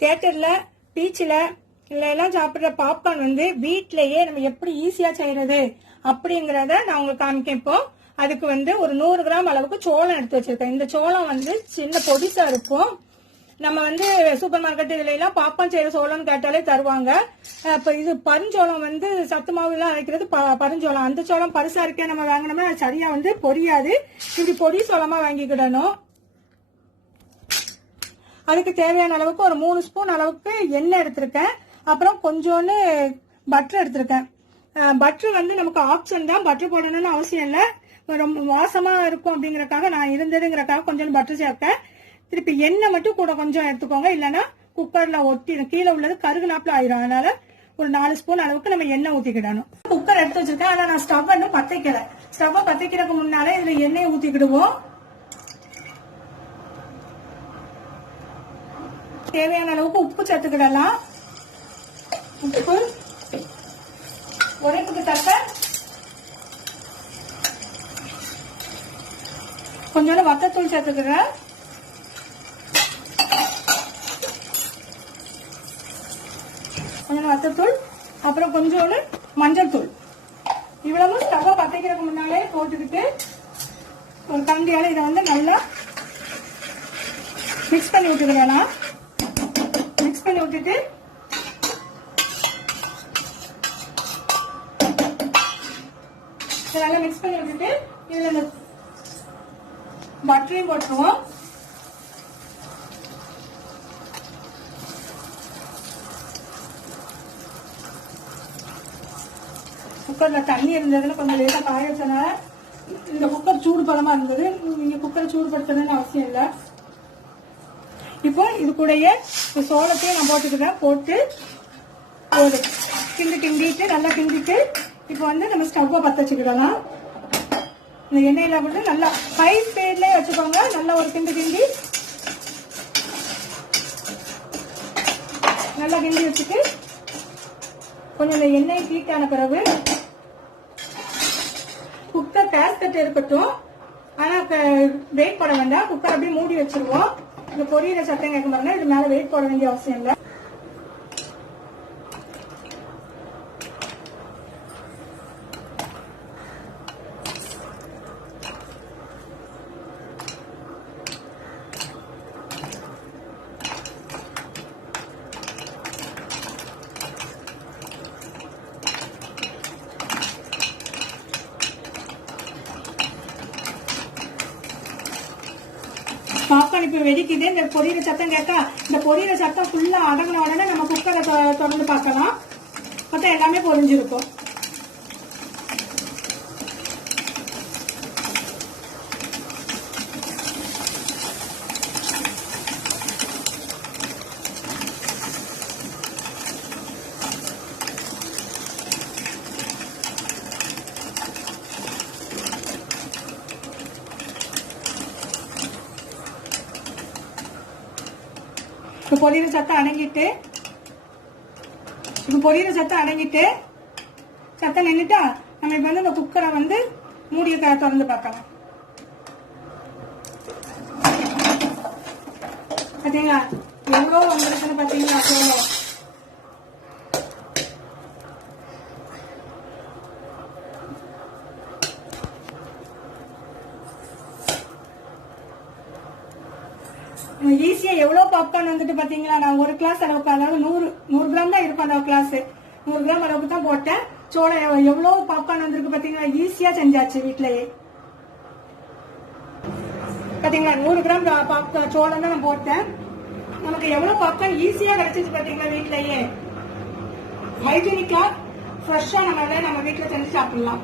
தியேட்டர்ல பீச்ல எல்லாம் சாப்பிடுற பாப்கார்ன் வந்து வீட்லயே நம்ம எப்படி ஈஸியா செய்யறது அப்படிங்கறத நான் உங்களுக்கு காமிக்கேன். இப்போ அதுக்கு வந்து ஒரு 100 கிராம் அளவுக்கு சோளம் எடுத்து வச்சிருக்கேன். இந்த சோளம் வந்து சின்ன பொடிசா இருக்கும். நம்ம வந்து சூப்பர் மார்க்கெட் இதுல எல்லாம் பாப்கார்ன் செய்யற சோளம்னு கேட்டாலே தருவாங்க. இப்ப இது பருஞ்சோளம் வந்து சத்து மாவு எல்லாம் அரைக்கிறது பருஞ்சோளம். அந்த சோளம் பரிசா இருக்கே நம்ம வாங்கினோம்னா சரியா வந்து பொரியாது. இப்படி பொடி சோளமா வாங்கிக்கிடணும். அதுக்கு தேவையான அளவுக்கு ஒரு 3 ஸ்பூன் அளவுக்கு எண்ணெய் எடுத்திருக்கேன். அப்புறம் கொஞ்சோன்னு பட்டர் எடுத்திருக்கேன். பட்டர் வந்து நமக்கு ஆப்ஷன் தான், பட்டர் போடணும்னு அவசியம் இல்லை. ரொம்ப வாசமா இருக்கும் அப்படிங்கறக்காக நான் இருந்ததுங்கிறக்காக கொஞ்சம் பட்டர் சேர்த்தேன். திருப்பி எண்ணெய் மட்டும் கூட கொஞ்சம் எடுத்துக்கோங்க, இல்லைன்னா குக்கர்ல ஒட்டி கீழே உள்ளது கருகுனாப்புல ஆயிரும். அதனால ஒரு 4 ஸ்பூன் அளவுக்கு நம்ம எண்ணெய் ஊத்திக்கிடணும். குக்கர் எடுத்து வச்சிருக்கேன், ஆனா நான் ஸ்டவ் இன்னும் பத்திக்கல. ஸ்டவ் பத்திக்கிறதுக்கு முன்னாலே இதுல எண்ணெயை ஊத்திக்கிடுவோம். தேவையான அளவுக்கு உப்பு சேர்த்துக்கிடலாம். உப்பு, உரைப்புக்கு தக்க கொஞ்சோண்டு வத்தத்தூள் சேர்த்துக்கிறேன். கொஞ்சம் வத்தத்தூள், அப்புறம் கொஞ்சோண்டு மஞ்சள் தூள். இவ்வளவு ஸ்டவ் பத்திக்கிறதுக்கு முன்னாலே போட்டுக்கிட்டு ஒரு கரண்டியால இதை வந்து நல்லா மிக்ஸ் பண்ணி விட்டுக்கலாம். மிக்ஸ் பண்ணி விட்டுட்டு நல்லா மிக்ஸ் பண்ணி விட்டுட்டு இதுல இந்த பட்டரையும் போட்டுருவோம். குக்கர்ல தண்ணி இருந்ததுன்னு கொஞ்சம் லேட்டா காய வச்சனால இந்த குக்கர் சூடு பதமா இருந்தது. நீங்க குக்கரை சூடுபடுத்தணும்னு அவசியம் இல்லை. இப்போ இது கூடயே சோளத்தையும் நான் போட்டுக்கிறேன். போட்டு ஒரு கிண்டிட்டு நல்லா கிண்டிட்டு இப்போ வந்து நம்ம ஸ்டவ்வை பத்த வச்சுக்கிடலாம். இந்த எண்ணெயில வந்து நல்லா ஹை ஸ்பீட்லயே வச்சுக்கோங்க. நல்லா ஒரு கிண்டி நல்லா கிண்டி வச்சுட்டு கொஞ்சம் இந்த எண்ணெய் ஹீட் ஆன பிறகு குக்கர் கேஸ்கட் இருக்கட்டும், ஆனா வெயிட் போட வேண்டாம். குக்கர் அப்படியே மூடி வச்சிருவோம். இந்த பொரியிற சத்தம் கேட்க பாருங்க, இது மேல வெயிட் போட வேண்டிய அவசியம் இல்லை. பாப்கார்ன் இப்ப வெடிக்குது. இந்த பொரியிற சத்தம் கேட்க, இந்த பொரியிற சத்தம் ஃபுல்லா அடங்கின உடனே நம்ம குக்கரை திறந்து பார்க்கலாம். பார்த்தா எல்லாமே பொரிஞ்சிருக்கும். இப்போ பொரியிற சத்தம் அடங்கிட்டு சத்தம் நின்றுட்டா நம்ம இப்ப வந்து இந்த குக்கரை வந்து மூடிய திறந்து பார்க்கலாம். பாத்தீங்களா எவ்வளவு வந்துருக்குன்னு பாத்தீங்களா? எவ்வளோ ஈஸியா எவ்வளவு பாப்கார்ன் வந்துட்டு பாத்தீங்களா? நான் ஒரு கிளாஸ் அளவுக்கு, அதாவது 100 கிராம் தான் இருக்கும். அந்த கிளாஸ் 100 கிராம் அளவுக்கு தான் போட்டேன். சோளம் எவ்வளவு பாப்கார்ன் வந்திருக்கு பாத்தீங்களா? ஈஸியா செஞ்சாச்சு வீட்லயே. பாத்தீங்களா 100 கிராம் சோளம் தான் நான் போட்டேன். நமக்கு எவ்வளவு பாப்கார்ன் ஈஸியா கிடைச்சிச்சு பாத்தீங்களா? வீட்லயே ஹைஜீனிக்கா ஃப்ரெஷ்ஷா நம்ம வீட்டுல செஞ்சு சாப்பிடலாம்.